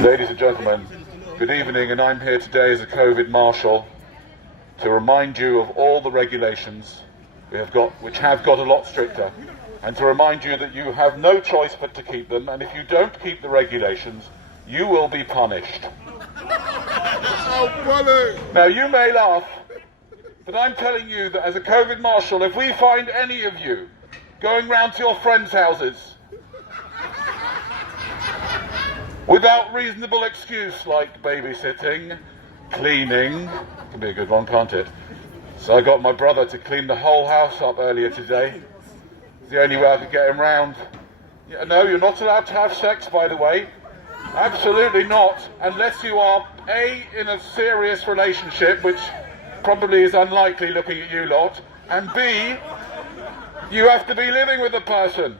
Ladies and gentlemen, good evening, and I'm here today as a COVID marshal to remind you of all the regulations which have got a lot stricter, and to remind you that you have no choice but to keep them, and if you don't keep the regulations, you will be punished. Now, you may laugh, but I'm telling you that as a COVID marshal, if we find any of you going round to your friends' houses without reasonable excuse like babysitting, cleaning, can be a good one, can't it? So I got my brother to clean the whole house up earlier today. It's the only way I could get him round. No, you're not allowed to have sex, by the way. Absolutely not, unless you are A, in a serious relationship, which probably is unlikely looking at you lot, and B, you have to be living with the person.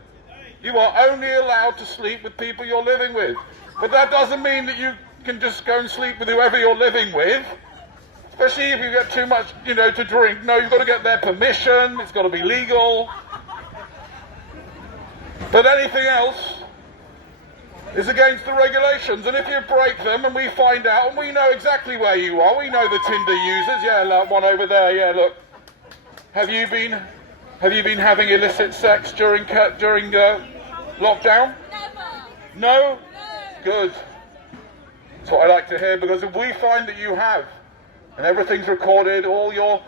You are only allowed to sleep with people you're living with. But that doesn't mean that you can just go and sleep with whoever you're living with, especially if you get too much, to drink. No, you've got to get their permission, it's got to be legal. But anything else is against the regulations, and if you break them and we find out, and we know exactly where you are, we know the Tinder users, yeah, like one over there, yeah, look. Have you been having illicit sex during lockdown? Never. No? Good. That's what I like to hear, because if we find that you have, and everything's recorded, all your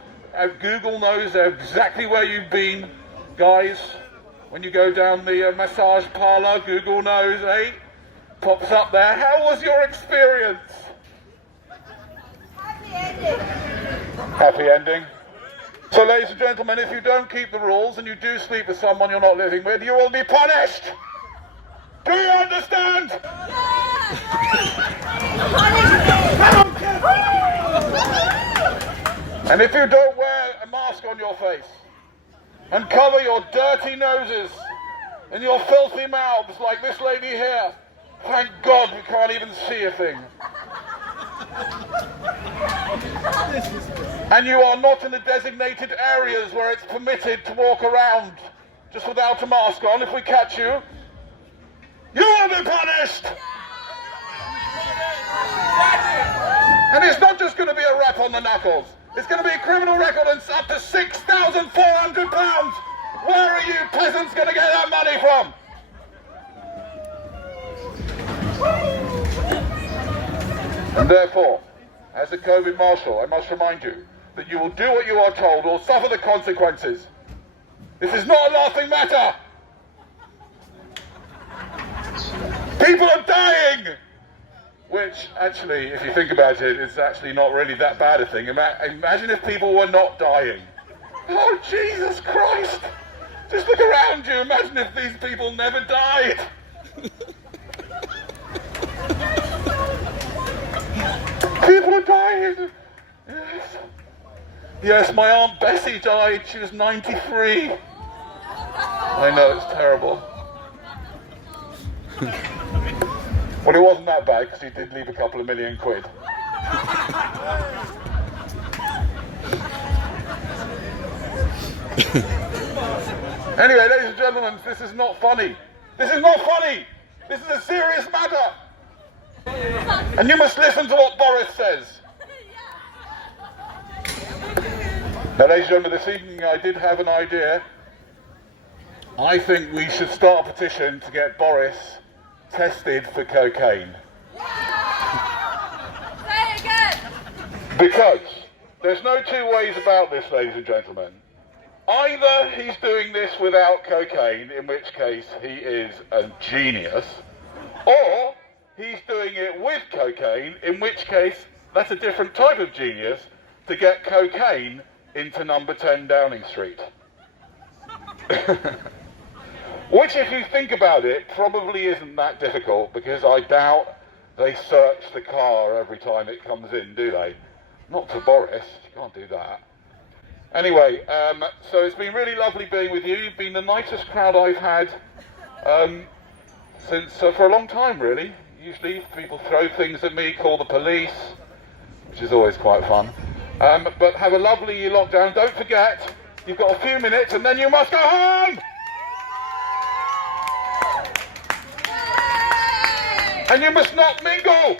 Google knows exactly where you've been, guys. When you go down the massage parlour, Google knows, pops up there. How was your experience? Happy ending. Happy ending. So, ladies and gentlemen, if you don't keep the rules and you do sleep with someone you're not living with, you will be punished. Do you understand? And if you don't wear a mask on your face and cover your dirty noses and your filthy mouths like this lady here, thank God we can't even see a thing. And you are not in the designated areas where it's permitted to walk around just without a mask on. If we catch you, you will be punished! And it's not just going to be a rap on the knuckles. It's going to be a criminal record and up to £6,400. Where are you peasants going to get that money from? And therefore, as a COVID marshal, I must remind you that you will do what you are told or suffer the consequences. This is not a laughing matter. People are dying! Which, actually, if you think about it, is actually not really that bad a thing. Imagine if people were not dying. Oh, Jesus Christ! Just look around you. Imagine if these people never died. People are dying. Yes. Yes, my Aunt Bessie died. She was 93. I know, it's terrible. Well, it wasn't that bad, because he did leave a couple of million quid. Anyway, ladies and gentlemen, this is not funny. This is not funny. This is a serious matter. And you must listen to what Boris says. Now, ladies and gentlemen, this evening I did have an idea. I think we should start a petition to get Boris tested for cocaine. Say it again. Because there's no two ways about this, ladies and gentlemen. Either he's doing this without cocaine, in which case he is a genius, or he's doing it with cocaine, in which case that's a different type of genius to get cocaine into number 10 Downing Street. Which, if you think about it, probably isn't that difficult, because I doubt they search the car every time it comes in, do they? Not for Boris, you can't do that. Anyway, so it's been really lovely being with you. You've been the nicest crowd I've had since for a long time, really. Usually people throw things at me, call the police, which is always quite fun. But have a lovely lockdown. Don't forget, you've got a few minutes and then you must go home! and you must not mingle